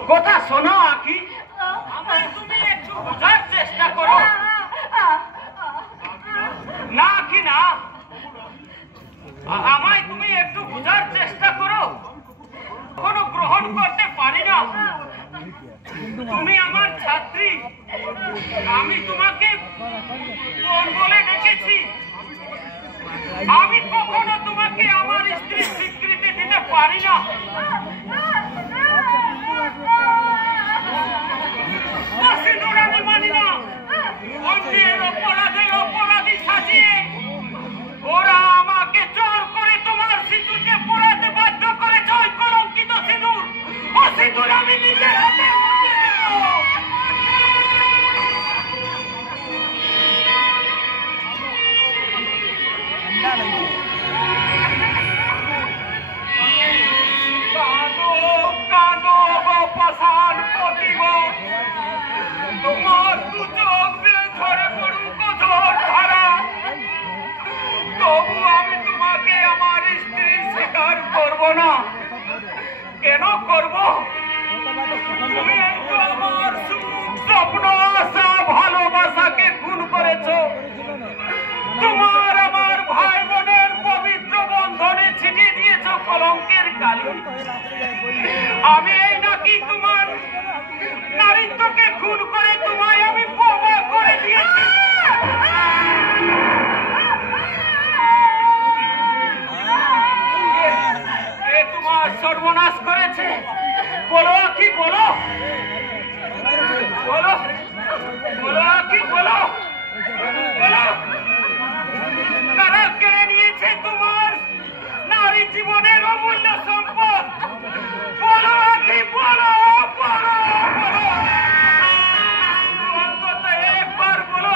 কথা শোনো আকি, আমায় তুমি একটু বোঝার চেষ্টা করো। না আকি না, আমায় তুমি একটু বোঝার চেষ্টা করো। কোনো গ্রহণ করতে পারি না। তুমি আমার ছাত্রী, আমি তোমাকে বোন বলে ডেকেছি। আমি কখনো তোমাকে আমার স্ত্রীর স্বীকৃতি দিতে পারি না। আমি মানি না। অন্যের অপরাধে অপরাধী সাজিয়ে ওরা আমাকে জোর করে তোমার সিঁদুরকে পোড়াতে বাধ্য করেছে। ওই কলঙ্কিত সিঁদুর, ও সিঁদুর আমি নিজের হাতে মুছে দেব। কাঁদো গো পাষাণ প্রতিভ, তোমার দু চোখ দিয়ে ঝরে পড়ুক ঝড় ধারা। তবু আমি তোমাকে আমার স্ত্রী স্বীকার করব না। কেন করব? তুমি একটু আমার সুখ স্বপ্ন আশা ভালোবাসাকে খুন করেছ। তোমার আমার ভাই বোনের পবিত্র বন্ধনে ছিটিয়ে দিয়েছ কলঙ্কের কালি। আমি এই নাকি তোমার নারীত্বকে খুন করে তোমায় আমি বোমা করে দিয়েছি। এ তোমার সর্বনাশ করেছে। বলো কি বলো, বলো বলো কি বলো, বলো কারা কেড়ে নিয়েছে তোমার নারী জীবনের অমূল্য সম্পদ? বলো কি বলো, বলো বলো, অন্তত একবার বলো,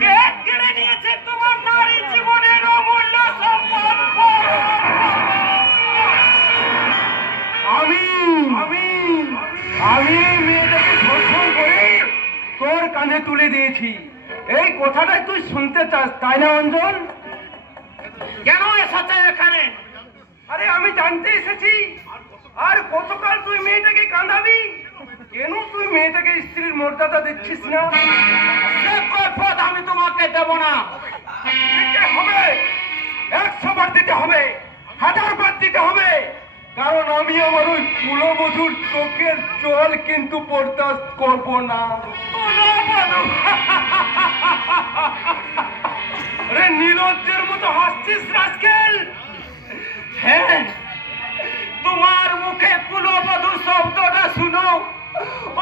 কে কেড়ে নিয়েছে তোমার নারী জীবনের অমূল্য সম্পদ? আমি আমি আমি মেয়েটাকে ধর্ষণ করে তোর কানে তুলে দিয়েছি। এই কথাটাই তুই শুনতে চাস, তাই না অঞ্জন? কেন এসেছে এখানে? আরে আমি জানতে এসেছি। আর কতকাল তুই মেয়েটাকে কাঁদাবি? কেন তুই মেয়েটাকে স্ত্রীর মর্যাদা দিচ্ছিস না? সে কৈফিয়ত আমি তোমাকে দেব না। দিতে হবে, 100 বার দিতে হবে, 1000 বার দিতে হবে। কারণ আমি আমার ওই কুলবধূর চোখের জল কিন্তু বরদাস্ত করব না। আরে নির্লজ্জের মতো হাসছিস রাজকেল? হ্যাঁ, তোমার মুখে কুলবধূ শব্দটা শুনো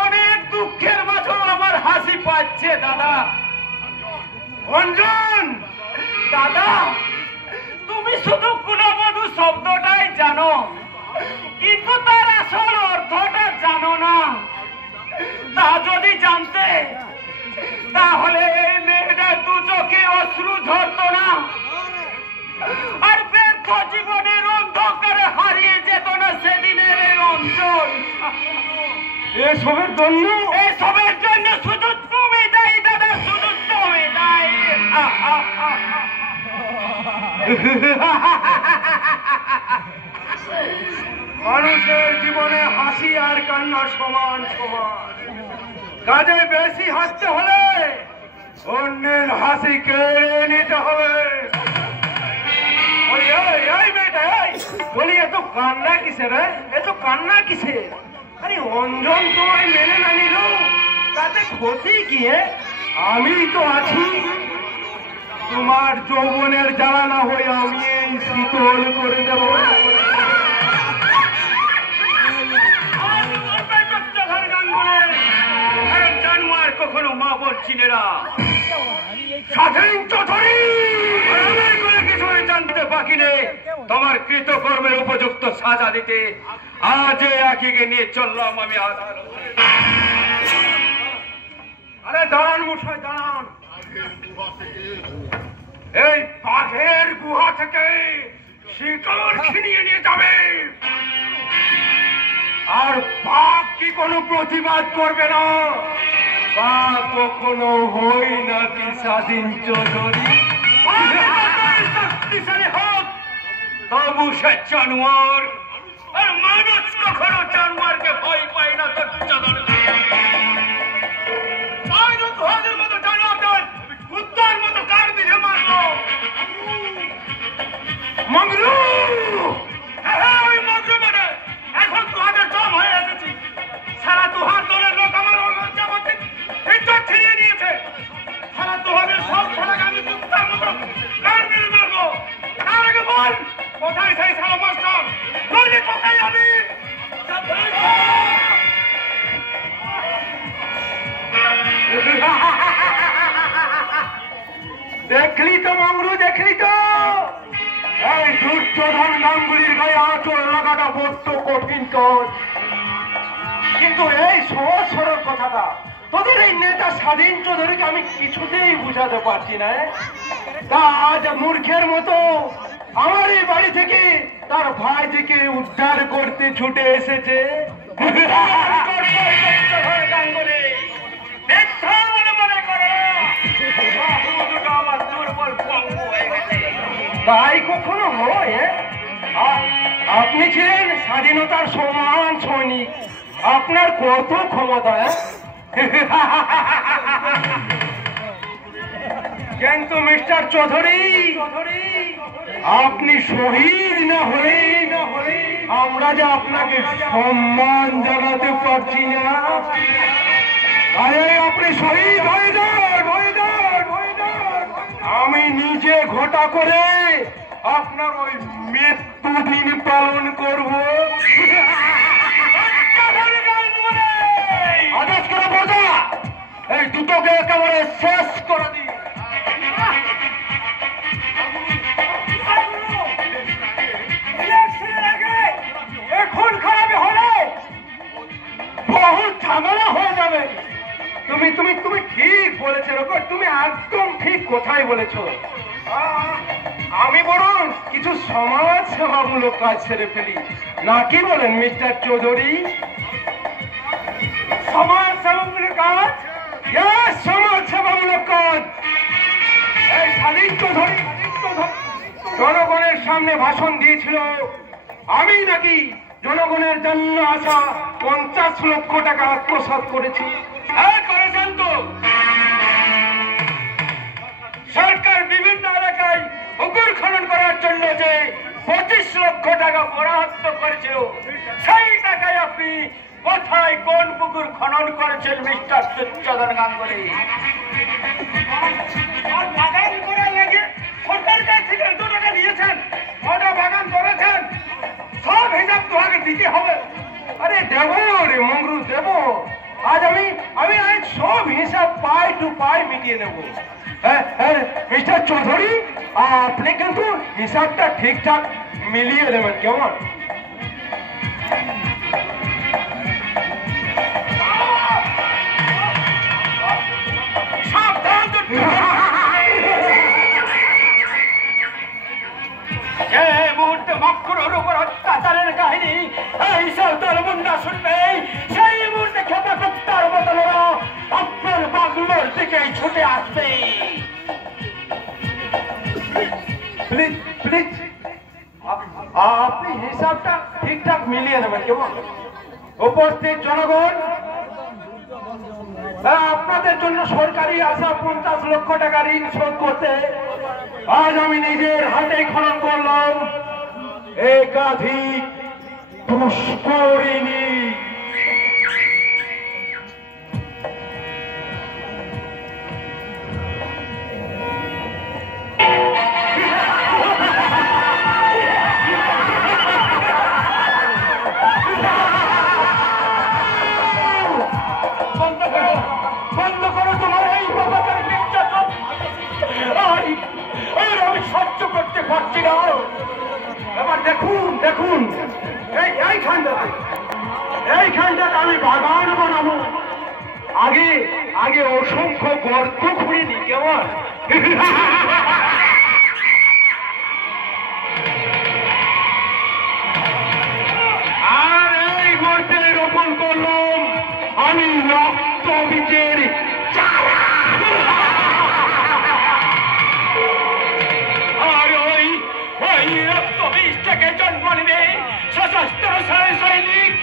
অনেক দুঃখের মাঝেও আমার হাসি পাচ্ছে দাদা। অঞ্জন দাদা, তুমি শুধু কুলবধূ শব্দটাই জানো, কিন্তু তার আসল অর্থটা জানো না। তা যদি জানতে, তাহলে এই মেয়েটা দু চোখে অশ্রু ঝরত না, আর ব্যর্থ জীবনের অন্ধকারে হারিয়ে যেত না সেদিনের এই অঞ্চল। এসবের জন্য এসবের জন্য শুধু তুমি দায়ী দাদা, শুধু তুমি দায়ী। মানুষের জীবনে হাসি আর কান্না সমান সমান। কাজে বেশি হাসতে হলে অন্যের হাসি কেড়ে নিতে হবে। এই মেয়েটা, বলি এত কান্না কিসের? এত কান্না কিসের? আরে অঞ্জন তোমায় মেনে না নিল, তাতে ক্ষতি কি? আমি তো আছি। তোমার যৌবনের জ্বালা না হয়ে আমি এই শীতল করে দেব। কখনো মা বলছি না স্বাধীন চৌধুরী কিছুই জানতে বাকি নেই। তোমার কৃতকর্মের উপযুক্ত সাজা দিতে আজ আকিকে নিয়ে চললাম আমি। আরে দাঁড়ান মশাই, দাঁড়ান। এই বাঘের গুহা থেকে শিকড় ছিনিয়ে নিয়ে যাবে। আর বাঘ কি কোনো প্রতিবাদ করবে না? বা কখনো হই নাকি স্বাধীন চৌধুরী? শক্তিশালী হোক, তবু সে জানোয়ার আর মানুষ কখনো এখনো জানোয়ারকে ভয় পায় না তোর চাঁদার তোদের মতো জানোয়ার কুত্তার মতো কার দিকে মারবো মংরু ওই মগ্র মানে এখন তোহাদের জম হয়ে এসেছি সারা তোহার দলের লোক আমার লজ্জাবতী ইজ্জত ছিনিয়ে নিয়েছে সারা তোহাদের সব খেলাকে আমি কুত্তার মতো কার মেরে মারবো তার আগে বল কোথায় সেই সারা মাস্টার নইলে কোথায় আমি দেখলি তো মংরু, দেখলি তো এই দুর্যোধন গাঙ্গুলির গায়ে আঁচড় লাগাটা বড্ড কঠিন কাজ। কিন্তু এই সহজ সরল কথাটা তোদের এই নেতা স্বাধীন চৌধুরীকে আমি কিছুতেই বুঝাতে পারছি না। তা আজ মূর্খের মতো আমার এই বাড়ি থেকে তার ভাইজিকে উদ্ধার করতে ছুটে এসেছে। গাঙ্গুলি মনে করে আমার দুর্বল পঙ্গু হয়ে গেছে তাই কখনো হয়? আপনি ছিলেন স্বাধীনতার সমান সৈনিক, আপনার কত ক্ষমতা। কিন্তু মিস্টার চৌধুরী, আপনি শহীদ না হলে আমরা যে আপনাকে সম্মান জানাতে পারছি না। আরে আপনি শহীদ হয়ে যান, হয়ে যান, হয়ে যান। আমি নিজে ঘটা করে আপনার ওই মৃত্যু দিন পালন করব। আদেশ করে বোঝা, এই দুটোকে একেবারে শেষ করে দিই। এখন খারাপ হলে বহুত ঝামেলা হয়ে যাবে। তুমি তুমি তুমি ঠিক বলেছো রকম, তুমি একদম ঠিক কথাই বলেছো। আমি বরং কিছু সমাজ সেবামূলক কাজ ছেড়ে ফেলি, না কি বলেন মিস্টার চৌধুরী? সমাজ সেবামূলক কাজ? সমাজ সেবামূলক কাজ। এই স্বাধীন চৌধুরী জনগণের সামনে ভাষণ দিয়েছিল, আমি নাকি জনগণের জন্য আসা 50 লক্ষ টাকা আত্মসাৎ করেছি। করেছেন তো। সরকার বিভিন্ন এলাকায় পুকুর খনন করার জন্য যে 25 লক্ষ টাকা বরাদ্দ করেছিল, সেই টাকায় আপনি কোথায় কোন পুকুর খনন করেছেন মিস্টার দুর্যোধন গাঙ্গুলি? বাগান করার লাগে সরকারের কাছ থেকে 2 টাকা নিয়েছেন, কটা বাগান করেছেন, সব হিসাব তোমাকে দিতে হবে। আরে দেব রে মংরু, দেব। আজ আমি আজ সব হিসাব পাই টু পাই মিটিয়ে নেব। মিস্টার চৌধুরী, আপনি কিন্তু হিসাবটা ঠিকঠাক মিলিয়ে নেবেন, কেমন? এই মুহূর্তে মক্রুর উপর অত্যাচারের কাহিনী এই সৌতর মুন্ডা শুনবে, সেই মুহূর্তে খেপে কুত্তার বদলেরা আপনার বাংলোর দিকেই ছুটে আসবে। প্লিজ প্লিজ আপনি হিসাবটা ঠিকঠাক মিলিয়ে নেবেন, কেমন? উপস্থিত জনগণ, আপনাদের জন্য সরকারি আসা 50 লক্ষ টাকা ঋণ শোধ করতে আজ আমি নিজের হাতে খনন করলাম একাধিক পুষ্করিণী। বন্ধ করো তোমার এই বাবাদের নির্যাতন। আমি সহ্য করতে পারছি না। এবার দেখুন দেখুন, এইখানটাতে আমি বাগান বানাবো। আগে অসংখ্য গর্ত খুঁড়ে নি, কেমন? আর এই গর্তে রোপণ করলাম আমি রক্ত বীজের চারা। আর ওই রক্ত বীজ থেকে জন্ম নেবে সশস্ত্র সৈনিক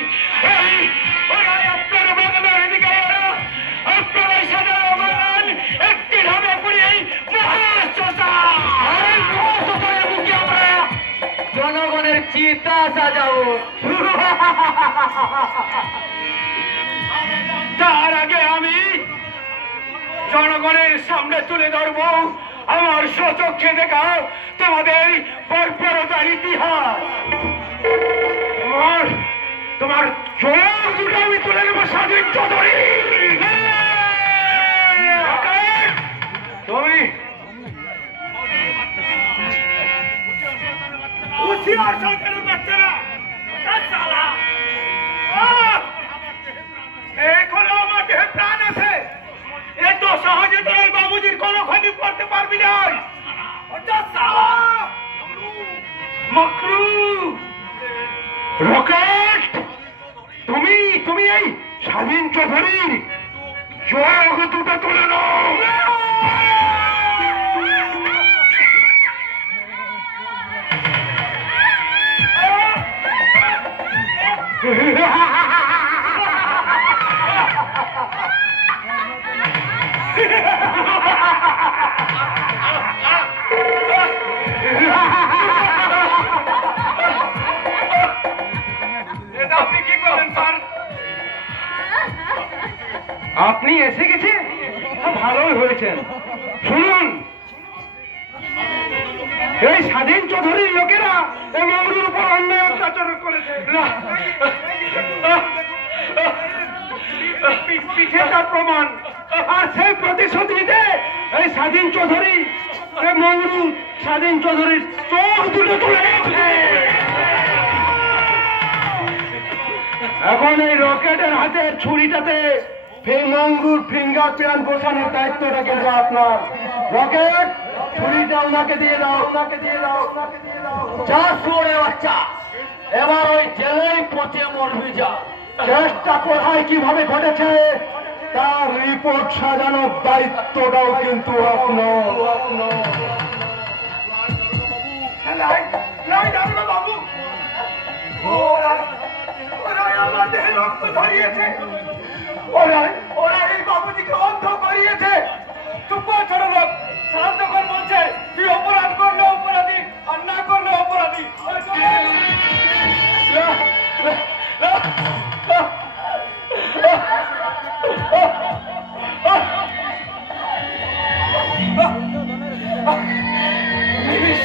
সাজাবো। তার আগে আমি জনগণের সামনে তুলে ধরবো আমার স্বচক্ষে দেখা তোমাদের বর্বরতার ইতিহাস। তোমার চোখ দুটো আমি তুলে নেবো স্বাধীন চৌধুরী। তুমি হুঁশিয়ার সরকারের বাচ্চারা এখনো আমার দেহে প্রাণ আছে। এত সহজে তোরা বাবুজির কোনো ক্ষতি করতে পারবি না। মকরু রকেট, তুমি এই স্বাধীন চৌধুরীর চোখ দুটো তুলে নাও। আপনি কি করেন স্যার? আপনি এসে গেছেন, ভালোই হয়েছেন। শুনুন, এই স্বাধীন চৌধুরীর লোকেরা এই মমরুর উপর অন্যায় অত্যাচার করেছে। পিঠে তার প্রমাণ, আর সেই প্রতিশোধ নিতে এই স্বাধীন চৌধুরী মমরু স্বাধীন চৌধুরীর চোখ দুটো তুলে নিয়েছে। এখন এই রকেটের হাতের ছুরিটাতে মঙ্গুর ফিঙ্গার প্রিন্ট বসানোর দায়িত্বটা কিন্তু আপনার। রকেট, ছুরিটা ওনাকে দিয়ে দাও, ওনাকে দিয়ে দাও, ওনাকে দিয়ে দাও। যা শুনে বাচ্চা, এবার ওই জেলেই পচে মরবি যা। চেষ্টা কোথায় কিভাবে ঘটেছে তার রিপোর্ট সাজানোর দায়িত্বটাও কিন্তু আপনার। বাবু, আমার দেহে রক্ত ধরিয়েছে, ওরা এই বাবুজিকে অন্ধ করিয়েছে। চুপ কর ছোট লোক, শান্ত কর বলছে। তুই অপরাধ করলে অপরাধী, আর না করলে অপরাধী।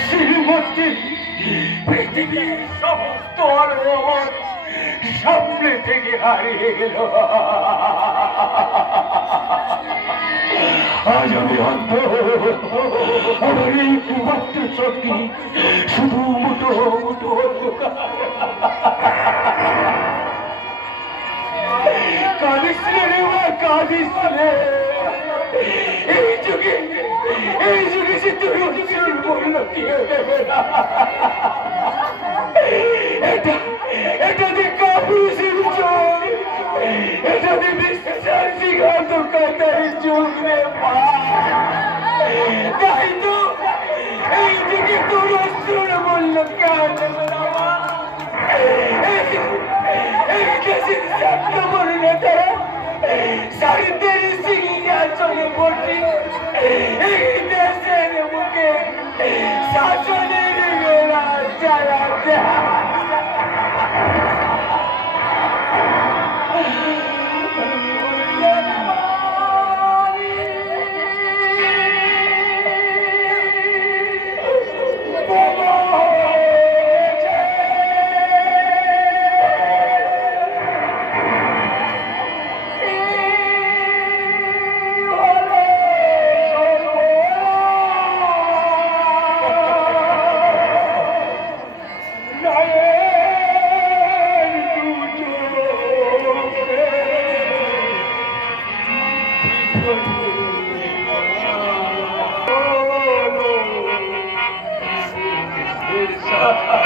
শ্রীমতী পৃথিবীর সমস্ত আমার সামনে থেকে হারিয়ে গেল। আজ আমি অন্ধ, আমার এই মাত্র চোখে শুধু মুঠো মুঠো কাঁদিস রে মা, কাঁদিস রে। এই যুগে সে তুই বলল কি দেবে না। এটা যে কাপুরুষের চোখ, এটা যে বিশ্বাসঘাতকতার চোখ রে মা। তাই তো এই যুগে তোর অস্ত্র বলল কেন দেবে না মা। এই দেশের ছাত্র বলে নেতারা সাহিত্যের সিংহা চলে বসে এই দেশের মুখে শাসনের বেলা চালাতে। Ha ha ha!